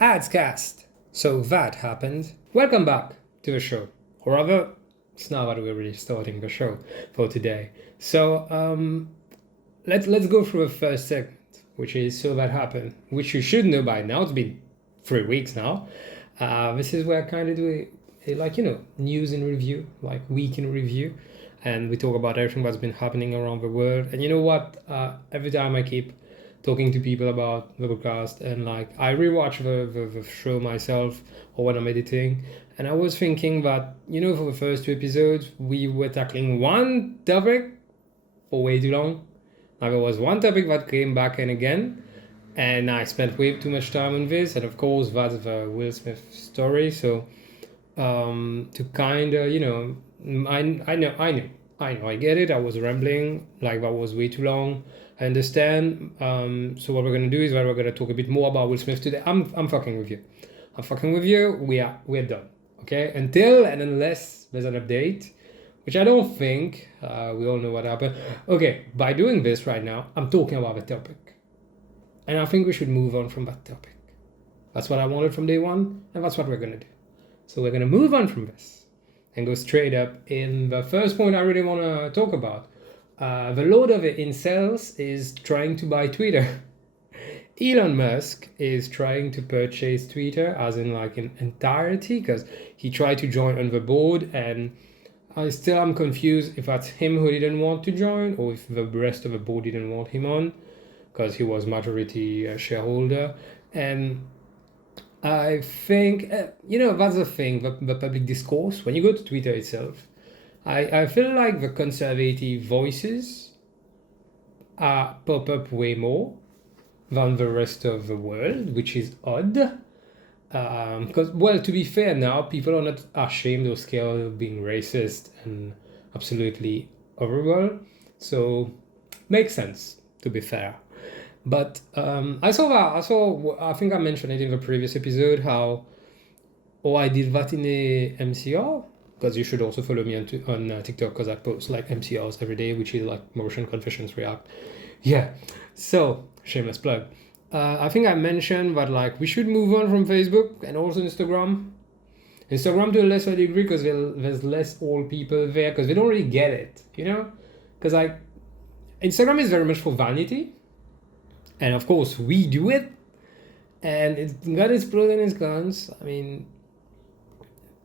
Adscast. So that happened. Welcome back to the show. Or rather, it's not that we're really starting the show for today. So let's go through the first segment, which is So That Happened, which you should know by now. It's been 3 weeks now. This is where I kind of do news in review, like week in review, and we talk about everything that's been happening around the world. And you know what? Every time I keep talking to people about the podcast, and like I rewatch the show myself or when I'm editing, and I was thinking that for the first 2 episodes we were tackling one topic for way too long. Like there was one topic that came back and again, and I spent way too much time on this, and of course that's the Will Smith story. So to kind of I get it. I was rambling, like that was way too long. I understand. So what we're gonna do is that we're gonna talk a bit more about Will Smith today. I'm fucking with you. I'm fucking with you. We're done. Okay. Until and unless there's an update, which I don't think. We all know what happened. Okay. By doing this right now, I'm talking about the topic, and I think we should move on from that topic. That's what I wanted from day one, and that's what we're gonna do. So we're gonna move on from this and go straight up in the first point I really want to talk about. The load of the incels is trying to buy Twitter. Elon Musk is trying to purchase Twitter, as in like in entirety, because he tried to join on the board, and I'm confused if that's him who didn't want to join or if the rest of the board didn't want him on, because he was majority shareholder. And I think, that's the thing, the public discourse. When you go to Twitter itself, I feel like the conservative voices pop up way more than the rest of the world, which is odd. Because, well, to be fair now, people are not ashamed or scared of being racist and absolutely horrible. So, makes sense, to be fair. But I think I mentioned it in the previous episode how I did that in a MCR, because you should also follow me on TikTok, because I post like MCRs every day, which is like Motion Confessions React. Yeah, so shameless plug. I think I mentioned that like we should move on from Facebook and also Instagram to a lesser degree, because there's less old people there, because they don't really get it, because like Instagram is very much for vanity. And of course, we do it, and it's got its pros and its cons. I mean,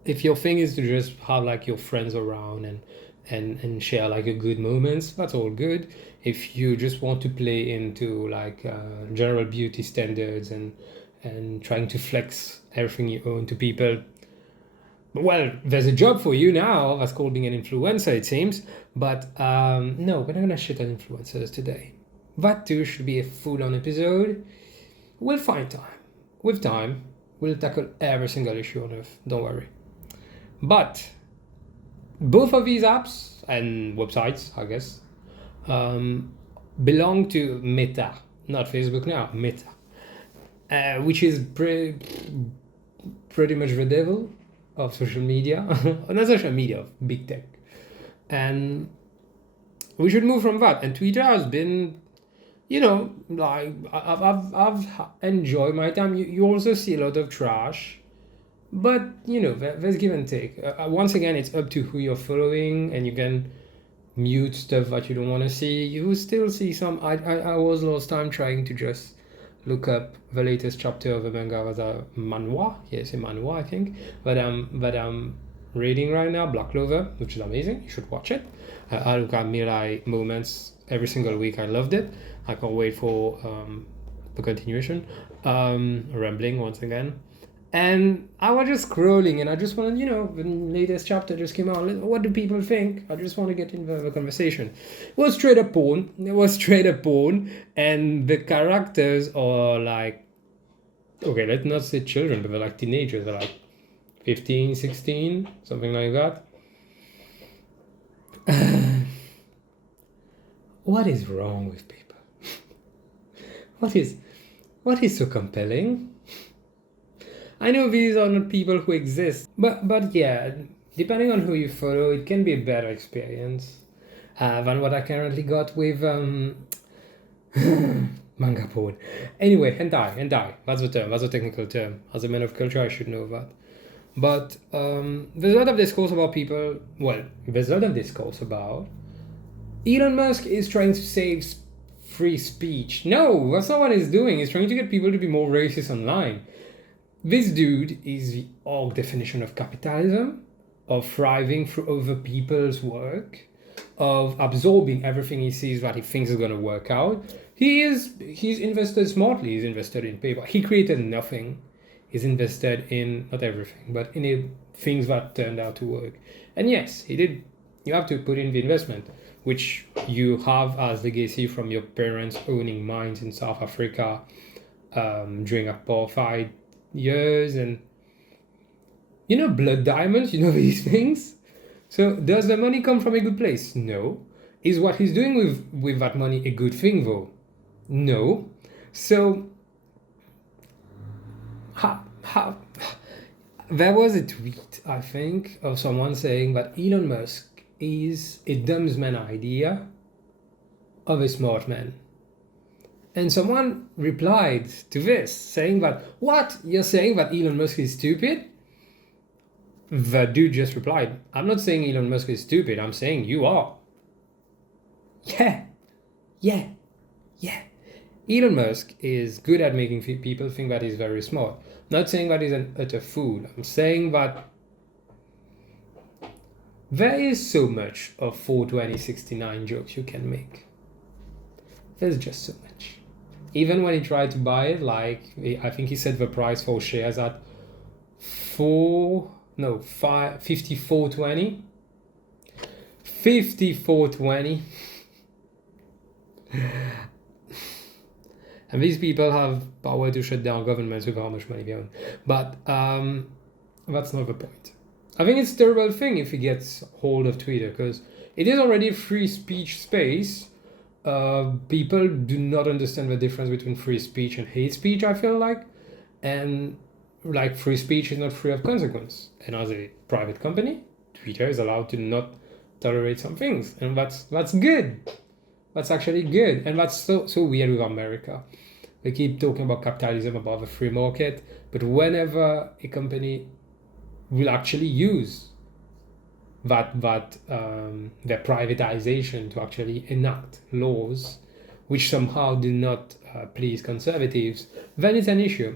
if your thing is to just have like your friends around and share like a good moments, that's all good. If you just want to play into like general beauty standards and trying to flex everything you own to people, well, there's a job for you now that's called being an influencer, it seems. But no, we're not gonna shit on influencers today. That too should be a full-on episode. We'll find time. With time, we'll tackle every single issue on Earth. Don't worry. But both of these apps and websites, I guess, belong to Meta, not Facebook now, Meta, which is pretty much the devil of social media, not social media, of big tech. And we should move from that. And Twitter has been, like I've enjoyed my time. You also see a lot of trash, but there's give and take. Once again, it's up to who you're following, and you can mute stuff that you don't want to see. You will still see some. I was last time trying to just look up the latest chapter of a manga, was a manhwa. Yes, a manhwa, I think. But I'm reading right now, Black Clover, which is amazing. You should watch it. I look at Mirai moments every single week. I loved it. I can't wait for the continuation. Rambling once again. And I was just scrolling, and I just wanted, the latest chapter just came out. What do people think? I just want to get into the conversation. It was straight up porn. And the characters are like, okay, let's not say children, but they're like teenagers. They're like 15, 16, something like that. What is wrong with people? What is so compelling? I know these are not people who exist, but yeah, depending on who you follow, it can be a better experience than what I currently got with Manga porn. Anyway, hentai. That's the term. That's a technical term. As a man of culture, I should know that. But there's a lot of discourse about people. Well, there's a lot of discourse about Elon Musk is trying to save free speech. No, that's not what he's doing. He's trying to get people to be more racist online. This dude is the old definition of capitalism, of thriving through other people's work, of absorbing everything he sees that he thinks is going to work out. He's invested smartly. He's invested in paper. He created nothing. He's invested in not everything, but in things that turned out to work. And yes, he did. You have to put in the investment, which you have as legacy from your parents owning mines in South Africa during apartheid years, and blood diamonds, these things. So does the money come from a good place? No. Is what he's doing with that money a good thing though? No. So how there was a tweet, I think, of someone saying that Elon Musk is a dumb man idea of a smart man. And someone replied to this saying that, what? You're saying that Elon Musk is stupid? The dude just replied, I'm not saying Elon Musk is stupid, I'm saying you are. Yeah. Elon Musk is good at making people think that he's very smart. I'm not saying that he's an utter fool. I'm saying that there is so much of 42069 jokes you can make. There's just so much. Even when he tried to buy it, I think he said the price for shares at 54.20. 54.20. And these people have power to shut down governments with how much money they own. But that's not the point. I think it's a terrible thing if he gets hold of Twitter, because it is already a free speech space. People do not understand the difference between free speech and hate speech, I feel like. And free speech is not free of consequence. And as a private company, Twitter is allowed to not tolerate some things. And that's good. That's actually good. And that's so weird with America. They keep talking about capitalism, about the free market, but whenever a company will actually use their privatization to actually enact laws which somehow do not please conservatives, then it's an issue.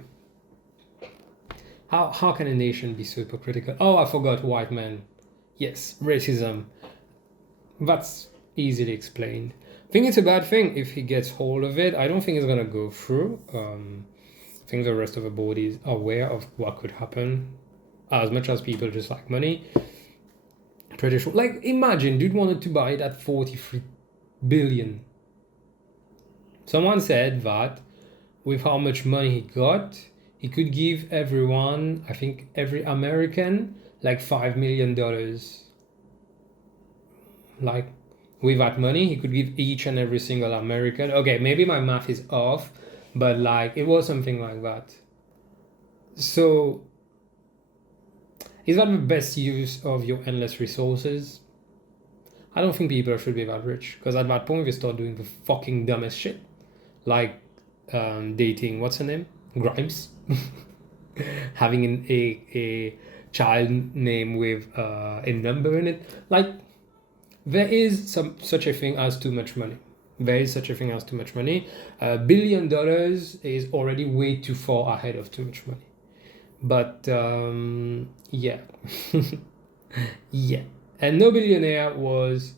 How can a nation be so hypocritical? Oh, I forgot white men. Yes, racism. That's easily explained. I think it's a bad thing if he gets hold of it. I don't think it's going to go through. I think the rest of the board is aware of what could happen. As much as people just like money. Pretty sure. Imagine, dude wanted to buy it at 43 billion. Someone said that with how much money he got, he could give everyone, I think every American, $5 million. With that money, he could give each and every single American. Okay, maybe my math is off, but it was something like that. So, is that the best use of your endless resources? I don't think people should be that rich, because at that point, we start doing the fucking dumbest shit. Dating, what's her name? Grimes. Having a child name with a number in it. There is such a thing as too much money. $1 billion is already way too far ahead of too much money. But yeah. Yeah. And no billionaire was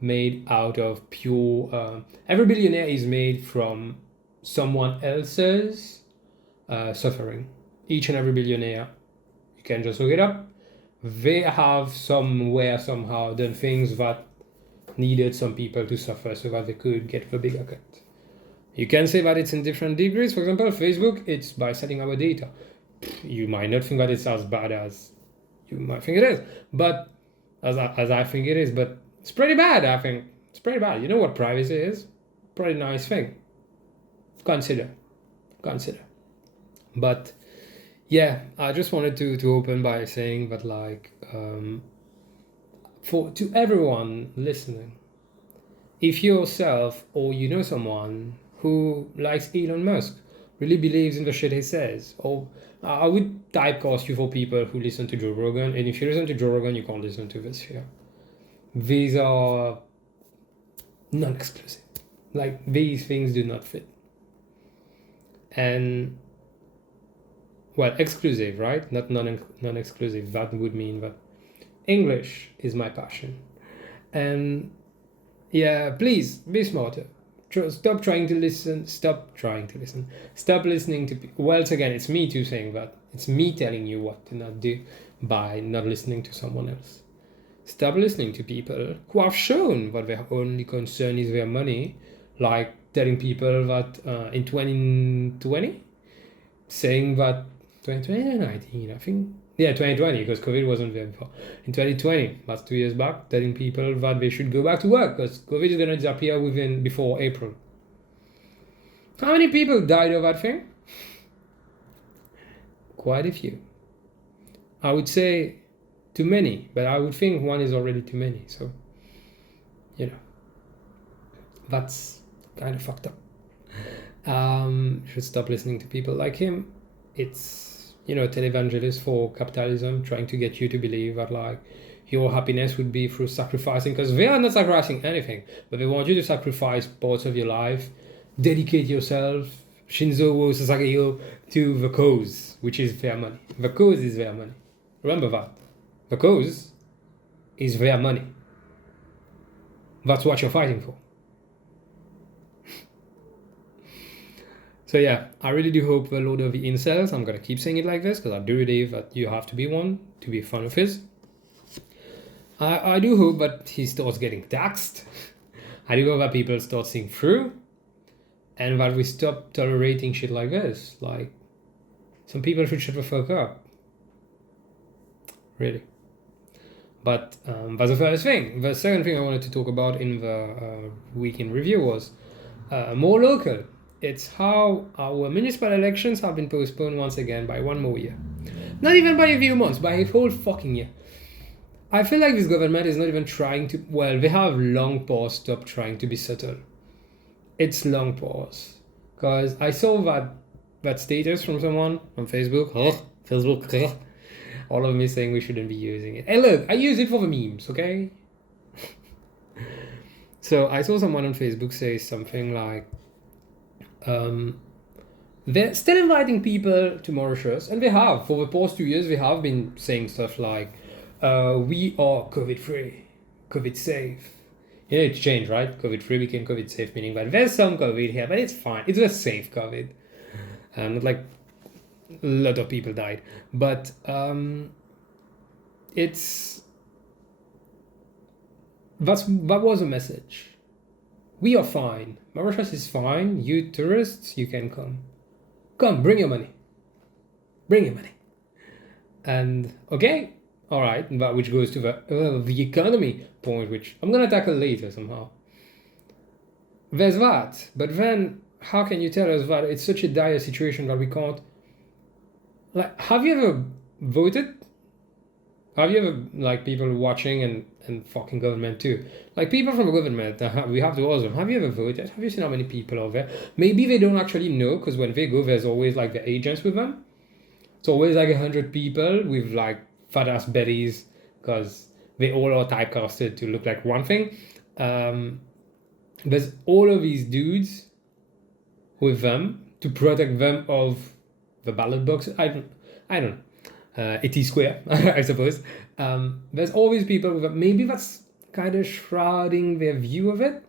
made out of pure... every billionaire is made from someone else's suffering. Each and every billionaire. You can just look it up. They have somewhere, somehow, done things that needed some people to suffer so that they could get the bigger cut. You can say that it's in different degrees. For example, Facebook, it's by selling our data. You might not think that it's as bad as you might think it is, but as I think it is, but it's pretty bad, I think. It's pretty bad. You know what privacy is? Pretty nice thing. Consider. But yeah, I just wanted to open by saying that to everyone listening, if yourself or someone who likes Elon Musk, really believes in the shit he says. Or I would typecast you for people who listen to Joe Rogan, and if you listen to Joe Rogan, you can't listen to this here. These are non-exclusive. Like, these things do not fit. And, well, exclusive, right? Not non-exclusive. That would mean that English is my passion. And yeah, please be smarter. Stop trying to listen. Stop listening to people. Well, again, it's me too saying that. It's me telling you what to not do by not listening to someone else. Stop listening to people who have shown that their only concern is their money, like telling people that in 2020, saying that 2019, I think, yeah, 2020, because COVID wasn't there before. In 2020, that's 2 years back, telling people that they should go back to work because COVID is going to disappear before April. How many people died of that thing? Quite a few. I would say too many, but I would think one is already too many. So, that's kind of fucked up. Should stop listening to people like him. It's, televangelist for capitalism, trying to get you to believe that, like, your happiness would be through sacrificing, because they are not sacrificing anything, but they want you to sacrifice parts of your life, dedicate yourself, Shinzo Sasageyo, to the cause, which is their money. The cause is their money. Remember that. The cause is their money. That's what you're fighting for. So yeah, I really do hope a lot of the incels, I'm going to keep saying it like this, because I do believe that you have to be one to be a fan of his. I do hope that he starts getting taxed. I do hope that people start seeing through, and that we stop tolerating shit like this. Like, some people should shut the fuck up. Really. But that's the first thing. The second thing I wanted to talk about in the week in review was more local. It's how our municipal elections have been postponed once again by one more year. Not even by a few months, by a whole fucking year. I feel like this government is not even trying to... Well, they have long pause stopped trying to be subtle. It's long pause. Because I saw that status from someone on Facebook. Facebook. All of me saying we shouldn't be using it. Hey, look, I use it for the memes, okay? So I saw someone on Facebook say something like, they're still inviting people to Mauritius, and they have. For the past 2 years, they have been saying stuff like, we are COVID-free, COVID-safe. It's changed, right? COVID-free became COVID-safe, meaning that there's some COVID here, but it's fine. It's a safe COVID. Not like a lot of people died. But that was a message. We are fine. Mauritius is fine. You tourists, you can come. Come, bring your money. Bring your money. And, okay, all right, which goes to the economy point, which I'm going to tackle later somehow. There's that. But then, how can you tell us that it's such a dire situation that we can't... Like, have you ever voted? Have you ever, like, people watching and fucking government too? Like, people from the government, we have to ask them, have you ever voted? Have you seen how many people are there? Maybe they don't actually know, because when they go, there's always, like, the agents with them. It's always, like, 100 people with, like, fat-ass bellies, because they all are typecasted to look like one thing. There's all of these dudes with them to protect them of the ballot box. I don't know. It is square, I suppose. There's always people with them. Maybe that's kind of shrouding their view of it.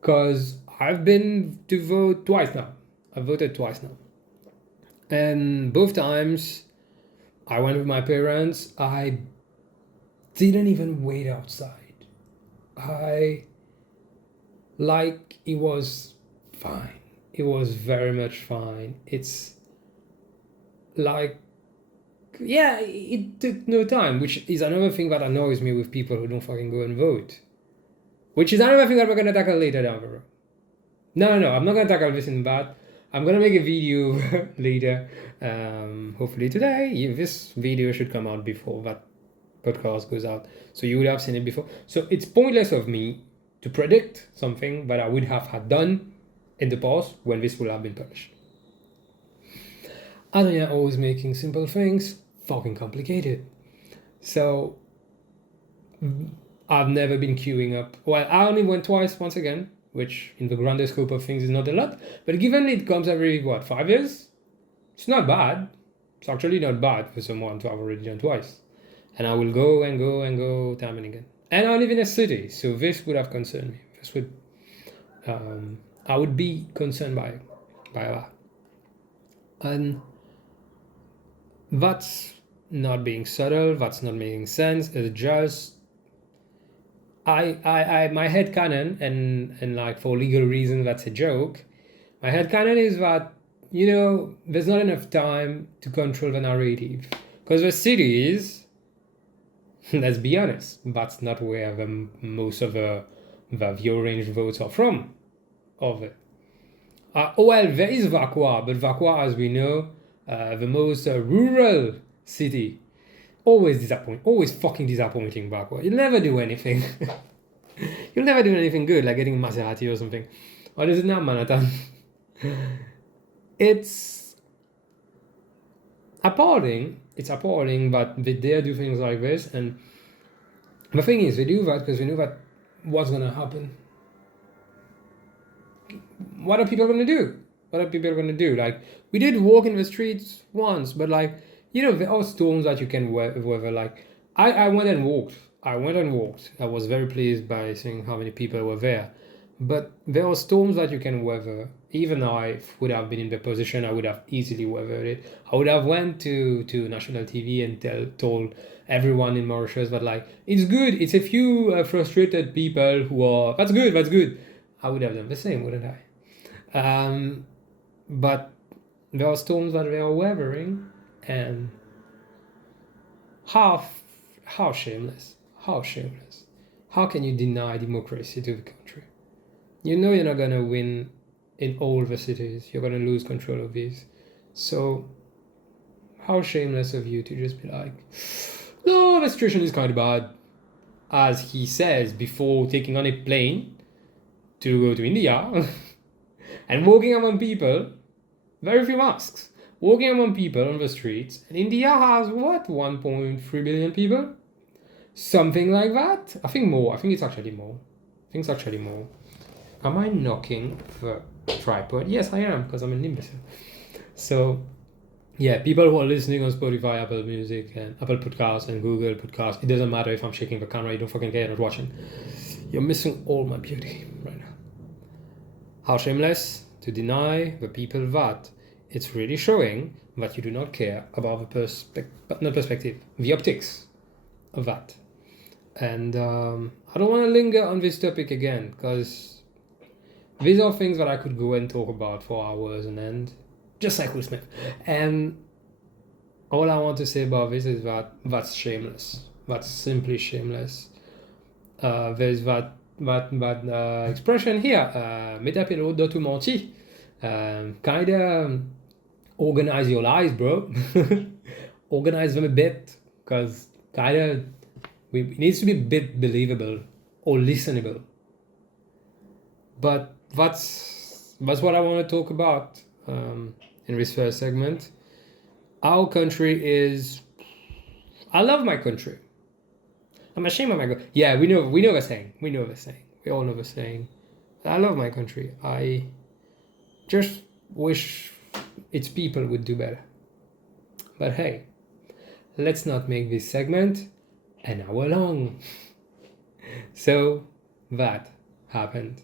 Because I've been to vote twice now. I've voted twice now. And both times I went with my parents. I didn't even wait outside. It was fine. It was very much fine. It's like, yeah, it took no time, which is another thing that annoys me with people who don't fucking go and vote. Which is another thing that we're going to tackle later down the road. No, I'm not going to tackle this in that. I'm going to make a video later, hopefully today. This video should come out before that podcast goes out, so you would have seen it before. So it's pointless of me to predict something that I would have had done in the past when this would have been punished. Adrien always making simple things fucking complicated. So I've never been queuing up. Well, I only went twice once again, which in the grander scope of things is not a lot. But given it comes every, 5 years? It's not bad. It's actually not bad for someone to have already done twice. And I will go and go and go time and again. And I live in a city, so this would have concerned me. This would, I would be concerned by that. And that's not being subtle, that's not making sense. It's just I my headcanon, and like for legal reasons that's a joke. My headcanon is that, there's not enough time to control the narrative. Because the cities, let's be honest, that's not where most of the view range votes are from. Well, there is Vacqua, but Vacqua, as we know, the most rural city. Always fucking disappointing, Vacqua. You'll never do anything. You'll never do anything good, like getting Maserati or something. What is it now, Manhattan? It's appalling. It's appalling that they dare do things like this. And the thing is, they do that because they know that what's going to happen. What are people going to do? Like, we did walk in the streets once, but like, there are storms that you can weather. Like, I went and walked. I was very pleased by seeing how many people were there. But there are storms that you can weather. Even I would have been in the position, I would have easily weathered it. I would have went to national TV and told everyone in Mauritius that, like, it's good. It's a few frustrated people who are, that's good. I would have done the same, wouldn't I? But there are storms that they are weathering, and how shameless. How can you deny democracy to the country? You're not going to win in all the cities. You're going to lose control of these. So how shameless of you to just be like, no, the situation is kind of bad. As he says before taking on a plane to go to India and walking among people, very few masks, walking among people on the streets. And India has, 1.3 billion people? Something like that? I think more. I think it's actually more. Am I knocking the tripod? Yes, I am, because I'm an imbecile. So, yeah, people who are listening on Spotify, Apple Music, and Apple Podcasts, and Google Podcasts, it doesn't matter if I'm shaking the camera, you don't fucking care, you're not watching. You're missing all my beauty right now. How shameless to deny the people that. It's really showing that you do not care about the the optics of that. And I don't want to linger on this topic again, because these are things that I could go and talk about for hours and end, just like Will Smith. And all I want to say about this is that that's shameless. That's simply shameless. There's that expression here, metapelo dotu menti. Kinda organize your lies, bro. Organize them a bit, because it needs to be a bit believable or listenable. But that's what I want to talk about in this first segment. Our country is... I love my country. I'm ashamed of my country. Yeah, we know the saying. We all know the saying. I love my country. I just wish its people would do better. But hey, let's not make this segment an hour long. So that happened.